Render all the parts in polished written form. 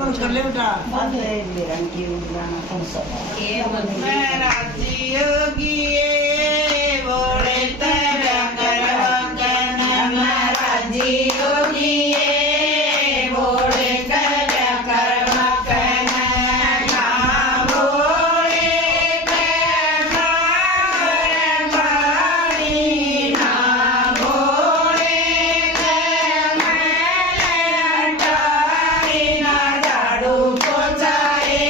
कर ले बेटा बात है रंग की गाना कौन सा मेरा जियोगी बोले तेरा करवा करना मेरा जियोगी बोले तेरा करवा करना ना बोले करना बारी ना बोले करना टारी ना झाड़ू पोछाए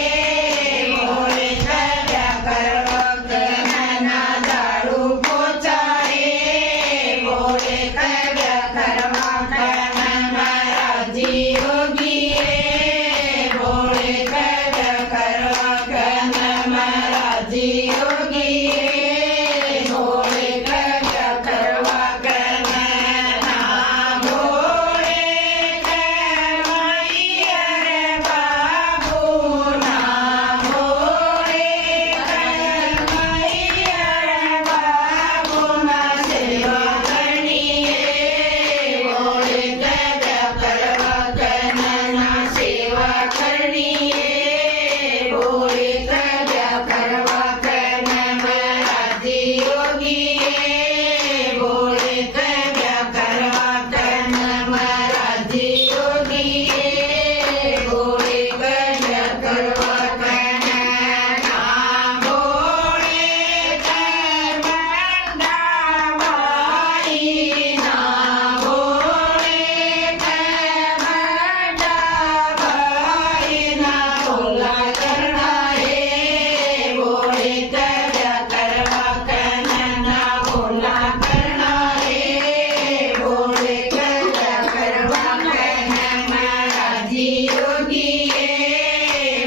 बोले तेरा करवा करना ना झाड़ू पोछाए बोले तेरा करवा करना मेरा जियोगी बोले तेरा करवा करना मेरा जियोगी बोले तेरा करवा करना ना बोले करवाइया रे बाबू ना बोले करवाइया रे बाबू ना सेवा करनी बोले तेरा करवा करना ना सेवा करनी बोले तेरा करवा करना मेरा जियोगी बोले तेरा करवा करना मेरा जियोगी बोले तेरा करवा करना ना बोले करवंदा भाई ना बोले करवंदा भाई ना बोला करना बोले तेरा करवा करना ना बोला करना बोले तेरा करवा करना मेरा जियोगी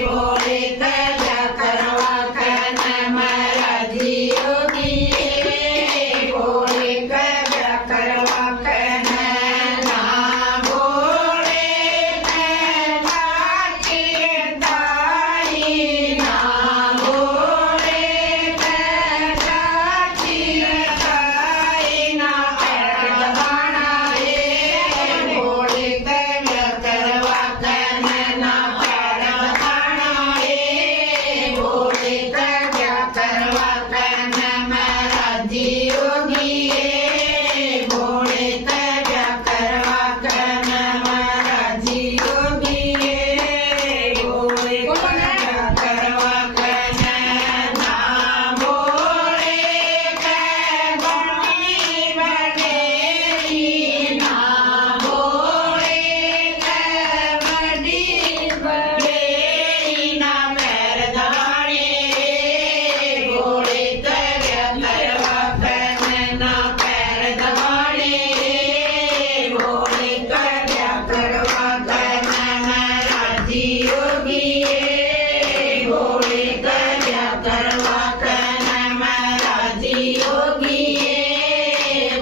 बोले तेरा करवा करना मेरा जियोगी बोले तेरा करवा करना ना बोले करना की दाई ना बोले करना की दाई ना करवाना बोले तेरा करवा करना ना करवाना बोले तेरा करवा करना मेरा जियोगी बोले तेरा करवा करना मेरा जियोगी बोले तेरा करवा करना ना बोले करवानी बनेरी ना बोले करवनी बनेरी ना पैरदानी बोले तेरा करवा करना ना पैरदानी बोले तेरा करवा करना मेरा जियोगी बोले तेरा करवा करना मेरा जियोगी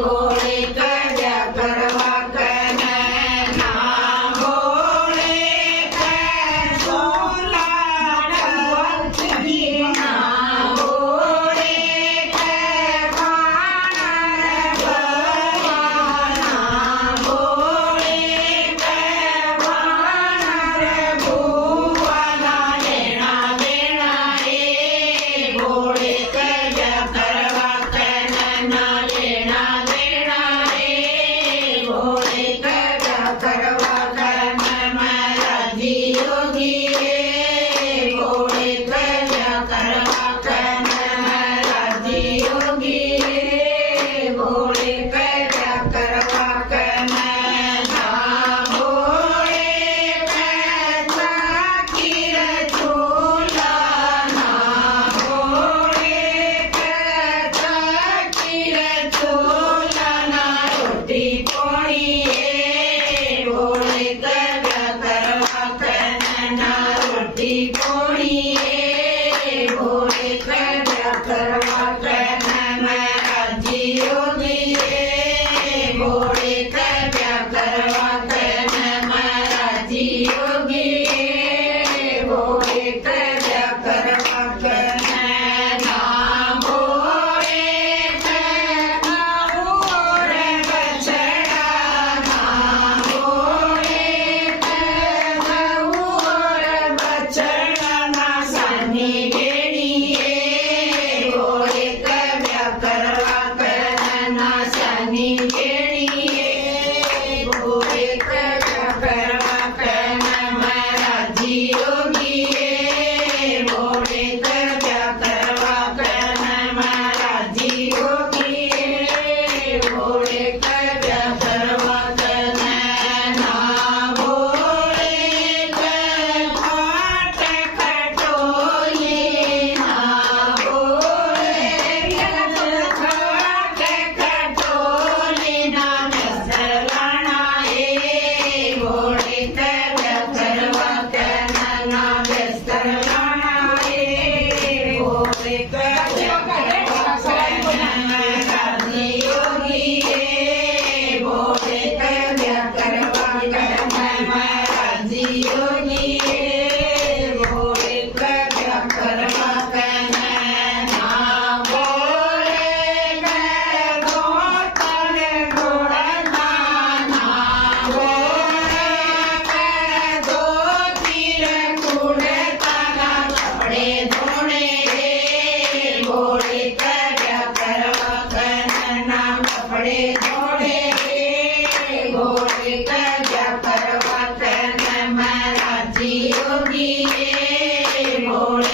बोले तेरा करवा करना ना बोले सोला ढोलकी ना बोले करवाना भगवाना बोले करवाना रे भुवाना लेना देना बोले तेरा करवा करना ना लेना देना बोले तेरा करवा करना मेरा जियोगी बोले तेरा करवा करना मेरा जियोगी बोले तेरा करवा करना ना बोले करना की रचूला ना बोले करना की रचूला ना रोटी पोड़ी बोले तेरा करवा करना ना रोटी पोड़ी बोले तेरा करवा करना मेरा जियोगी बोले तेरा करवा करना मेरा जियोगी बोले तेरा करवा करना ना बोले करना और बछड़ा ना बोले करना और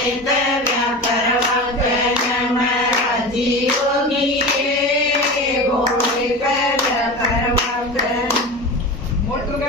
ચૈત્ર